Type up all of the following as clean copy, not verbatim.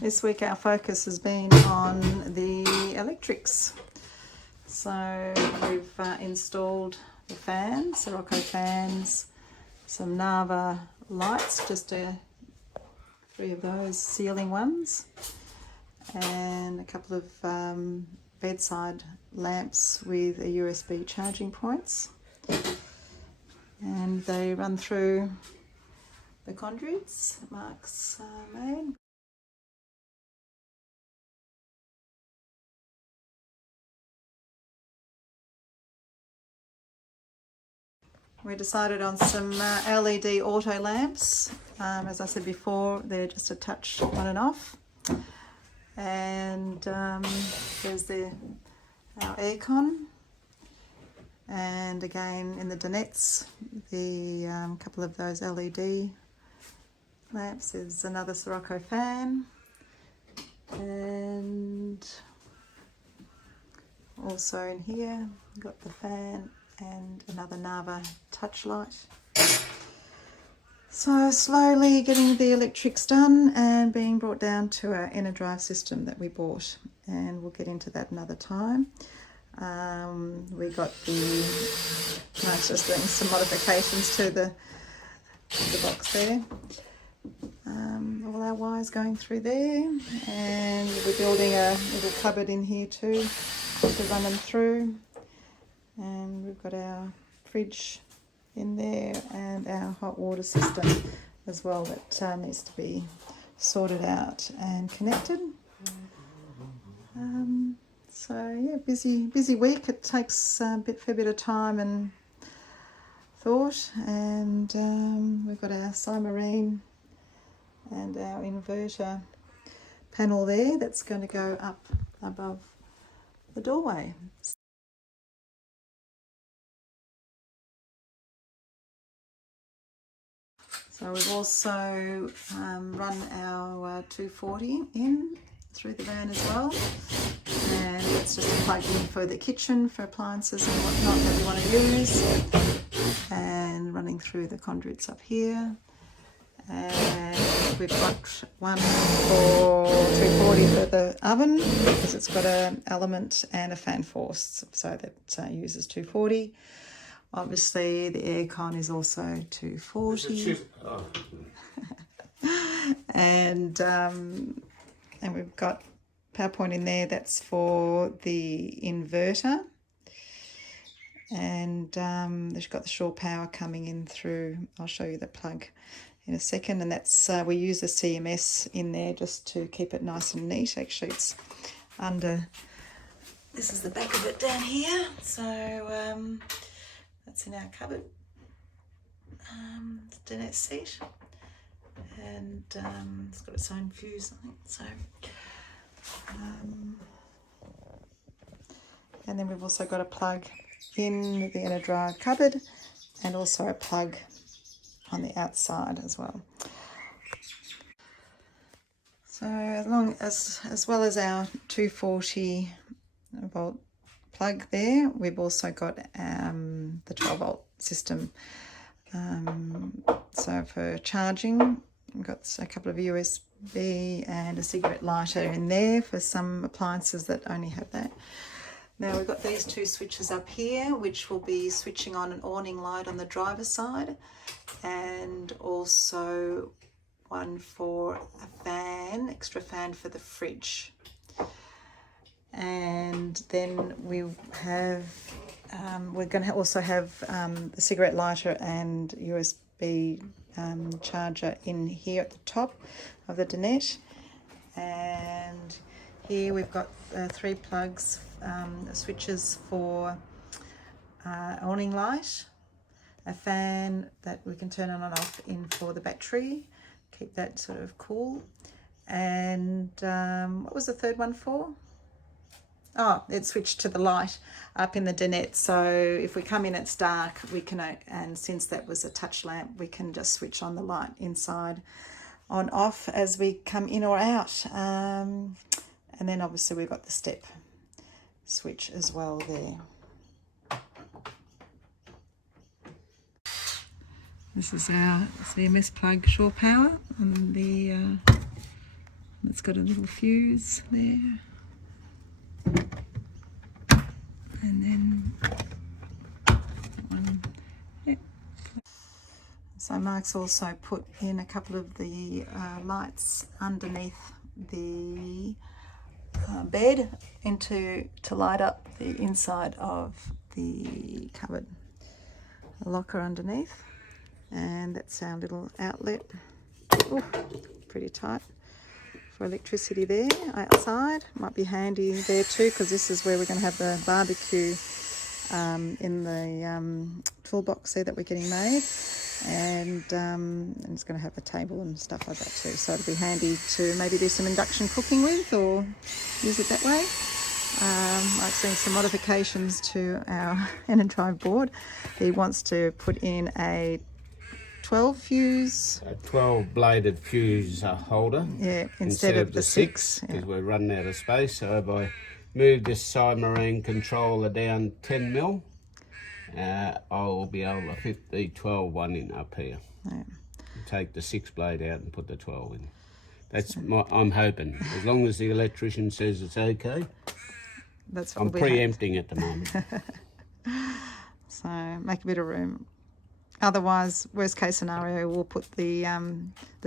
This week our focus has been on the electrics. So we've installed the fans, Sirocco fans, some Nava lights, just 3 of those ceiling ones, and a couple of bedside lamps with a USB charging points, and they run through the conduits Mark's made. We decided on some LED auto lamps. As I said before, they're just a touch on and off. And there's our aircon. And again, in the dinettes, the couple of those LED lamps. There's another Sirocco fan. And also in here, you've got the fan and another Nava touch light. So slowly getting the electrics done and being brought down to our inner drive system that we bought, and we'll get into that another time. We got Mark's just doing some modifications to the box there. All our wires going through there, and we're building a little cupboard in here too to run them through. And we've got our fridge in there and our hot water system as well that needs to be sorted out and connected. So yeah, busy week. It takes a fair bit of time and thought, and we've got our Cymarine and our inverter panel there that's going to go up above the doorway. So we've also run our 240 in through the van as well, and it's just a plug in for the kitchen for appliances and whatnot that we want to use, and running through the conduits up here. And we've got one for 240 for the oven because it's got an element and a fan force, so that uses 240. Obviously, the aircon is also 240, and we've got PowerPoint in there. That's for the inverter, and they've got the shore power coming in through. I'll show you the plug in a second, and that's we use the CMS in there just to keep it nice and neat. Actually, it's under. This is the back of it down here, so. That's in our cupboard, dinette seat, and it's got its own fuse, I think. So, and then we've also got a plug in the inner drive cupboard, and also a plug on the outside as well. So as well as our 240 volt plug there, we've also got the 12 volt system. So for charging, we've got a couple of USB and a cigarette lighter in there for some appliances that only have that. Now we've got these 2 switches up here, which will be switching on an awning light on the driver's side, and also one for a fan, extra fan for the fridge. And then we have, we're going to also have the cigarette lighter and USB charger in here at the top of the dinette. And here we've got 3 plugs, switches for awning light, a fan that we can turn on and off in for the battery, keep that sort of cool. And what was the third one for? Oh, it switched to the light up in the dinette, so if we come in it's dark, we can, and since that was a touch lamp, we can just switch on the light inside on off as we come in or out. And then obviously we've got the step switch as well there. This is our CMS plug shore power on the It's got a little fuse there. And then one. Yep. So Mark's also put in a couple of the lights underneath the bed to light up the inside of the cupboard. A locker underneath, and that's our little outlet. Ooh, pretty tight for electricity there outside. Might be handy there too, because this is where we're going to have the barbecue in the toolbox there that we're getting made, and it's going to have a table and stuff like that too, so it'll be handy to maybe do some induction cooking with or use it that way. I've seen some modifications to our N-Drive board. He wants to put in a 12 fuse, a 12 bladed fuse holder, yeah, instead of the 6, because yeah. we're running out of space. So if I move this submarine controller down 10 mil, I'll be able to fit the 12 one in up here. Yeah. Take the 6 blade out and put the 12 in. That's I'm hoping, as long as the electrician says it's okay. That's what I'm we preempting at the moment. So make a bit of room. Otherwise, worst case scenario, we'll put the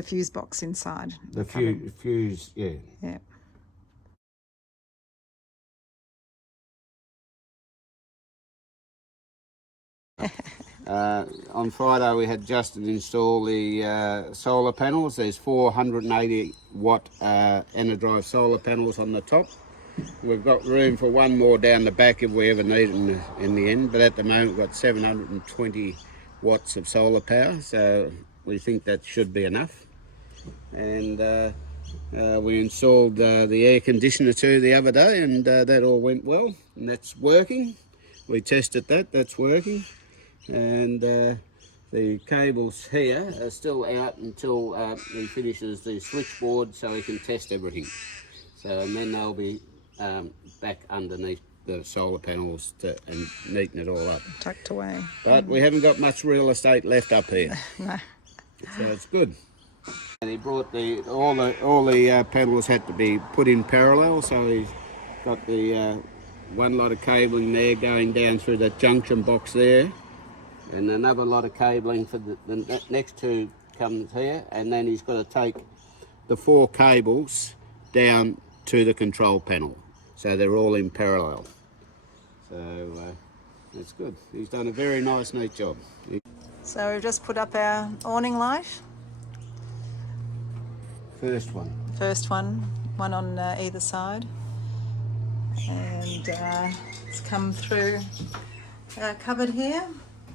fuse box inside. The fuse, yeah. Yeah. On Friday we had Justin install the solar panels. There's 480 watt N-Drive solar panels on the top. We've got room for one more down the back if we ever need it in the end, but at the moment we've got 720 watts of solar power, so we think that should be enough. And we installed the air conditioner too the other day, and that all went well, and that's working. We tested that's working. And the cables here are still out until he finishes the switchboard, so he can test everything. So, and then they'll be back underneath the solar panels and neaten it all up. Tucked away. But we haven't got much real estate left up here. No. So it's good. And he brought all the panels had to be put in parallel, so he's got the one lot of cabling there going down through that junction box there, and another lot of cabling for the next two comes here, and then he's got to take the 4 cables down to the control panel, so they're all in parallel. So that's good. He's done a very nice, neat job. So we've just put up our awning light. First one. First one on either side, and it's come through our cupboard here,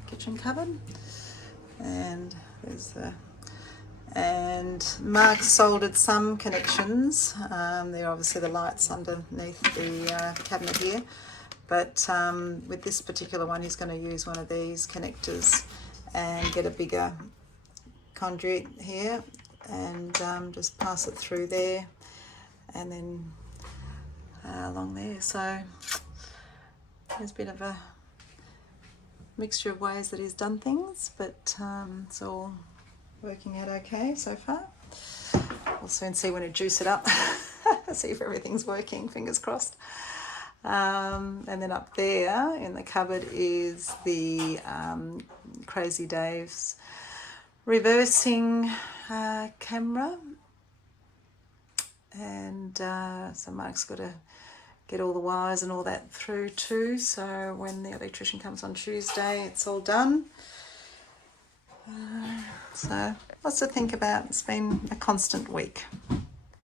kitchen cupboard, and there's and Mark soldered some connections. They're obviously the lights underneath the cabinet here, but with this particular one he's going to use one of these connectors and get a bigger conduit here and just pass it through there and then along there. So there's a bit of a mixture of ways that he's done things, but it's all working out okay so far. We'll soon see when I juice it up, see if everything's working, fingers crossed. And then up there in the cupboard is the Crazy Dave's reversing camera, and so Mark's got to get all the wires and all that through too, so when the electrician comes on Tuesday it's all done. So lots to think about. It's been a constant week.